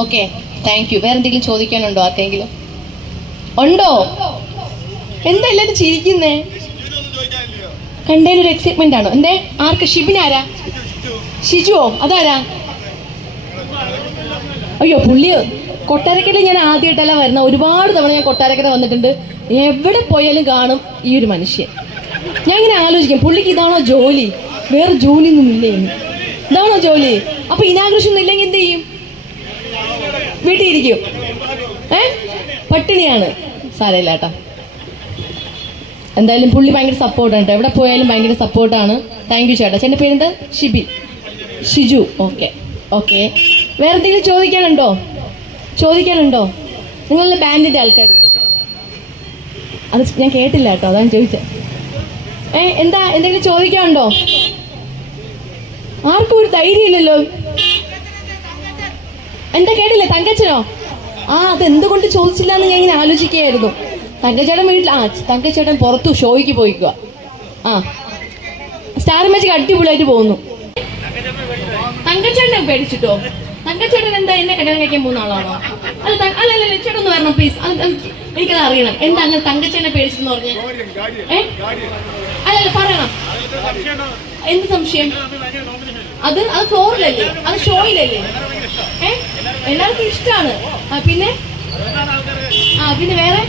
Okay thank you വേറെ എന്തെങ്കിലും ചോദിക്കാനുണ്ടോ ആർക്കെങ്കിലും? ഉണ്ടോ? എന്താ എല്ലാരും ചിരിക്കുന്നേ? കണ്ടതിലൊരു എക്സൈറ്റ്മെന്റ് ആണോ? എന്തേ? ആർക്ക്? ആരാ? ഷിജുവോ? അതാരാ? അയ്യോ പുള്ളി കൊട്ടാരക്കര ഞാൻ ആദ്യമായിട്ടല്ല വരുന്ന. ഒരുപാട് തവണ ഞാൻ കൊട്ടാരക്കര വന്നിട്ടുണ്ട്. എവിടെ പോയാലും കാണും ഈ ഒരു മനുഷ്യൻ. ഞാൻ ഇങ്ങനെ ആലോചിക്കും പുള്ളിക്ക് ഇതാണോ ജോലി? വേറെ ജോലി ഒന്നും ഇല്ലേ? ഇതാണോ ജോലി? അപ്പൊ ഇനാഗ്രേഷൻ ഒന്നും ഇല്ലെങ്കിൽ എന്ത് ചെയ്യും? വീട്ടിൽ ഏ? പട്ടിണിയാണ്. സാരമില്ല കേട്ടോ എന്തായാലും പുള്ളി ഭയങ്കര സപ്പോർട്ടാണ് കേട്ടോ എവിടെ പോയാലും ഭയങ്കര സപ്പോർട്ടാണ് താങ്ക് യു ചേട്ടാ. ചേട്ടന്റെ പേരെന്താ? ഷിബി. ഷിജു. ഓക്കെ. ഓക്കെ. വേറെ എന്തെങ്കിലും ചോദിക്കാനുണ്ടോ? ചോദിക്കാനുണ്ടോ? നിങ്ങളുടെ ബാൻഡിന്റെ ആൾക്കാർ അത് ഞാൻ കേട്ടില്ല കേട്ടോ അതാണ് ചോദിച്ചത് ഏ എന്താ? എന്തെങ്കിലും ചോദിക്കാനുണ്ടോ? ആർക്കും ഒരു ധൈര്യമില്ലല്ലോ. എന്താ കേട്ടില്ലേ? തങ്കച്ചനോ? ആ അത് എന്തുകൊണ്ട് ചോദിച്ചില്ല എന്ന് ഞാൻ ഇങ്ങനെ ആലോചിക്കുകയായിരുന്നു. തങ്കച്ചേട്ടൻ വീട്ടിൽ ആ തങ്കച്ചേട്ടൻ പുറത്തു ഷോയ്ക്ക് പോയിക്കുക ആ. സ്റ്റാർ മാജിക് അടിപൊളിയായിട്ട് പോകുന്നു. തങ്കച്ചേട്ടനെ പേടിച്ചിട്ടോ? തങ്കച്ചേട്ടൻ എന്താ എന്നെ കല്യാണം കഴിക്കാൻ പോകുന്ന ആളാണോ? അല്ല അല്ല അല്ല ചേട്ടൻ ഒന്ന് വരണം പ്ലീസ് എനിക്കത് അറിയണം. എന്താ അങ്ങനെ തങ്കച്ചേട്ടനെ പേടിച്ചെന്ന് പറഞ്ഞ ഏ? അല്ല അല്ല പറയണം. എന്ത് സംശയം? അത് അത് ഫ്ലോറിലല്ലേ? അത് ഷോയിലല്ലേ? എല്ലാവർക്കും ഇഷ്ടമാണ് ആ പിന്നെ? ആ പിന്നെ വേറെ?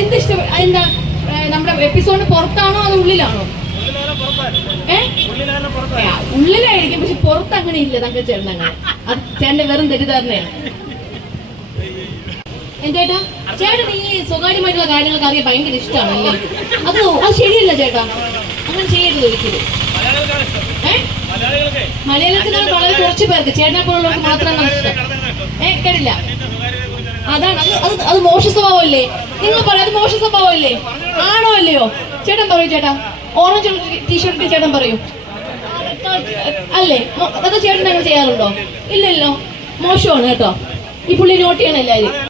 എന്ത് ഇഷ്ടം? എന്താ നമ്മുടെ എപ്പിസോഡ് പുറത്താണോ അതോ ഉള്ളിലാണോ? ഉള്ളിലായിരിക്കും പക്ഷെ പുറത്ത് അങ്ങനെ ഇല്ല തങ്ക ചേട്ടൻ അങ്ങനെ. അത് ചേട്ടന്റെ വെറും തെറ്റിദ്ധാരണയാണ്. എന്തേട്ടാ ചേട്ടൻ ഈ സ്വകാര്യമായിട്ടുള്ള കാര്യങ്ങളൊക്കെ അറിയാൻ ഭയങ്കര ഇഷ്ടമാണല്ലേ? അത് അത് ശരിയല്ല ചേട്ടാ. അങ്ങനെ ചെയ്യരുത് ഒരിക്കലും. മലയാളത്തിൽ വളരെ കുറച്ച് പേർക്ക് ചേട്ടനെ പോലുള്ളവർക്ക് ഇഷ്ടം ഏ കേട്ടില്ല. അതാണ്. അത് അത് മോശ സ്വഭാവമല്ലേ? നിങ്ങൾ പറയും അത് മോശ സ്വഭാവമല്ലേ? ആണോ അല്ലയോ? ചേട്ടൻ പറയൂ ചേട്ടാ. ഓറഞ്ച് ടീഷർട്ട് ചേട്ടൻ പറയൂ. അല്ലേ? അതൊക്കെ ചേട്ടൻ അങ്ങനെ ചെയ്യാറുണ്ടോ? ഇല്ലല്ലോ. മോശമാണ് കേട്ടോ. ഈ പുള്ളി നോട്ട് ചെയ്യണം എല്ലാവരും.